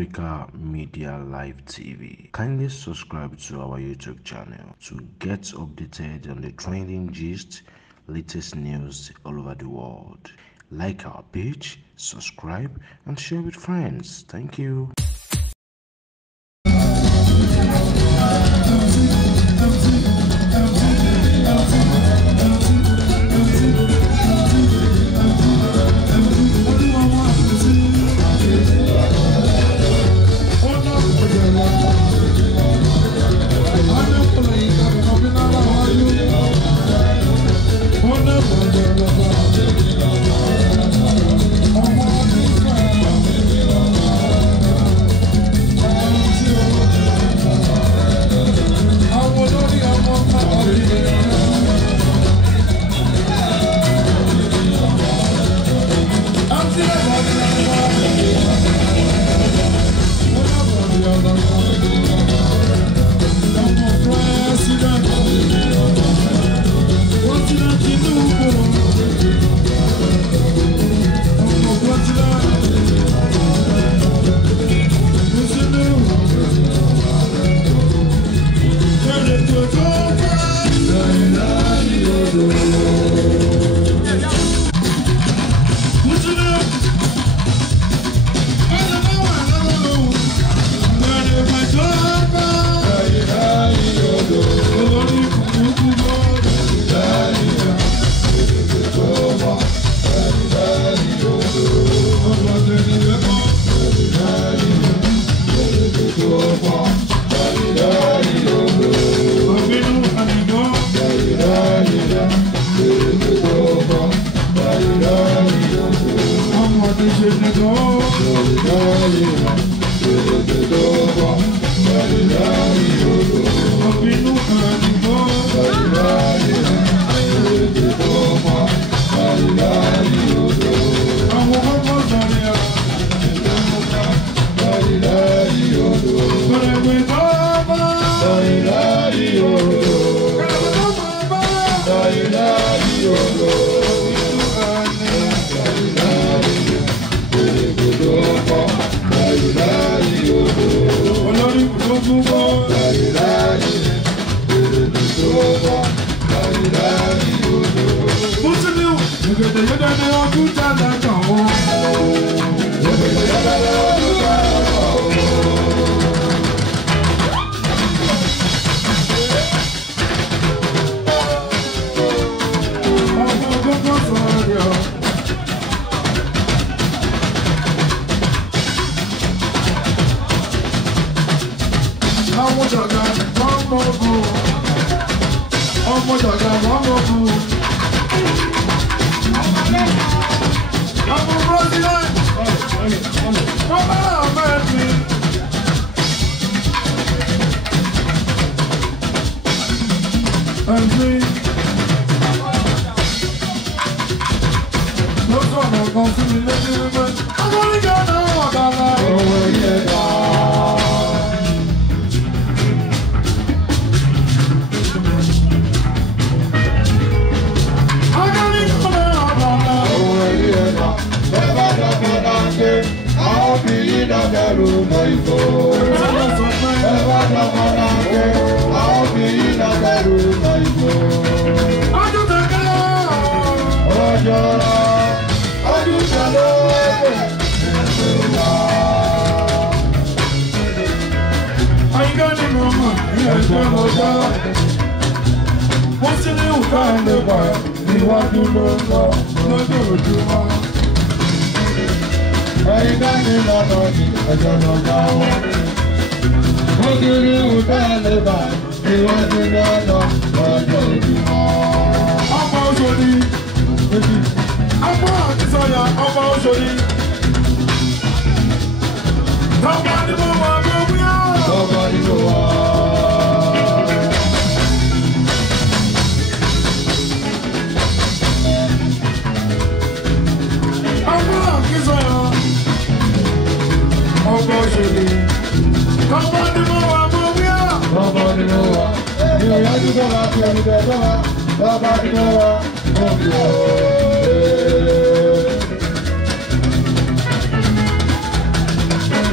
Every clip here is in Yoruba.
Africa Media Live TV. Kindly subscribe to our YouTube channel to get updated on the trending gist, latest news all over the world. Like our page, subscribe, and share with friends. Thank you.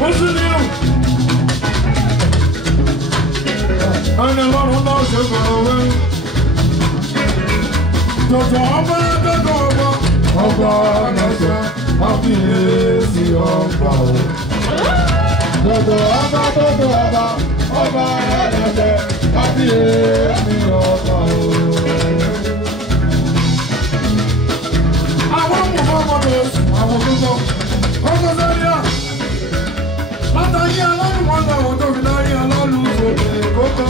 What's the deal? And the Lord will not take away. Dr. Omoba Akile Kábíyèsí ọba o. Dr. Omoba Akile Kábíyèsí ọba o. Àwọn mọ̀mọ́mọ́dé, àwọn gbogbo, ọkọ̀ sẹ́yà. Látàrí aláàrùn wọn làwọn tó fi láyé aláàrùn òkè kókó.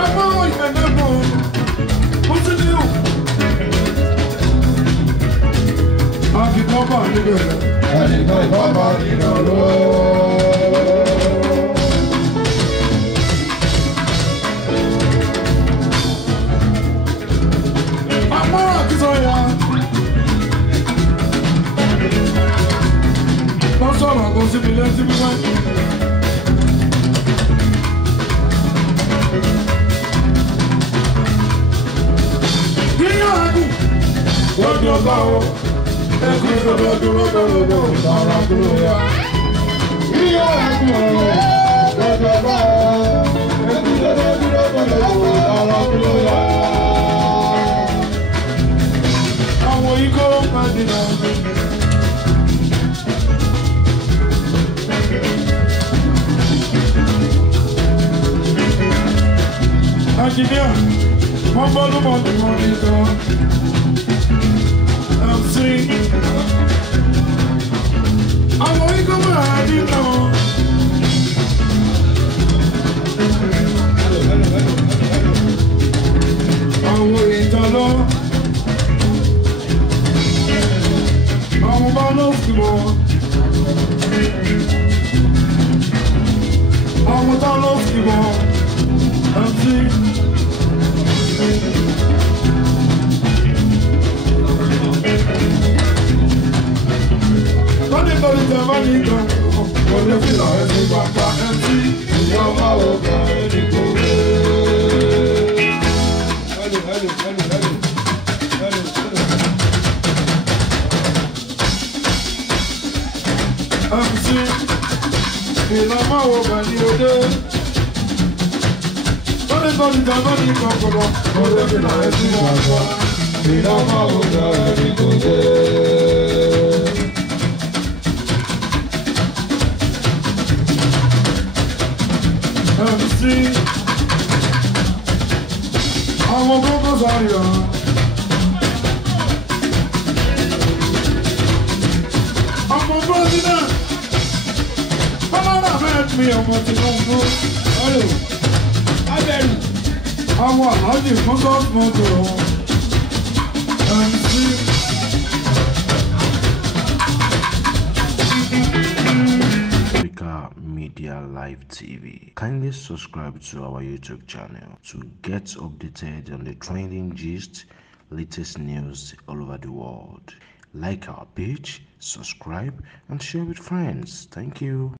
Àwọn ìgbẹ̀dẹ̀gbọ̀, ó ti ní ò. Akíkọ́bà níbẹ̀ ẹnìkan ìbábà nínú lọ. Àmọ́ àkísọ̀yà lọ sọ̀rọ̀ kó síbi létí mímọ́. Yíyá àgùn lọ́dún ọba o. Àwọn ikọ̀ Mádínà. Engineer, wọ́n bọ́ ló mọ̀ ní wọ́n ní tán. MC. Àwọn ikọ̀ Mádínà. Àwọn ìtàlọ́. Àwọn bá ló fi mọ́. Àwọn tá ló fi mọ́. MC. Money, money, money, when you feel like you want to empty, you're my over any good. Empty, you're my over any good. Money, money, money, when you feel like you want to, you're my over any good. MC, àwọn gbogbo sáré ọ̀hún. Ọmọ president, Bọ́lá Ahmed mi ọmọ Tinubu. Abẹ́rù. Àwọn aláàjì fún gọ́ọ̀mọ̀tò ọ̀hún. MC. AfricamediaLive TV. Kindly subscribe to our YouTube channel to get updated on the trending gist, latest news all over the world. Like our page, subscribe, and share with friends. Thank you.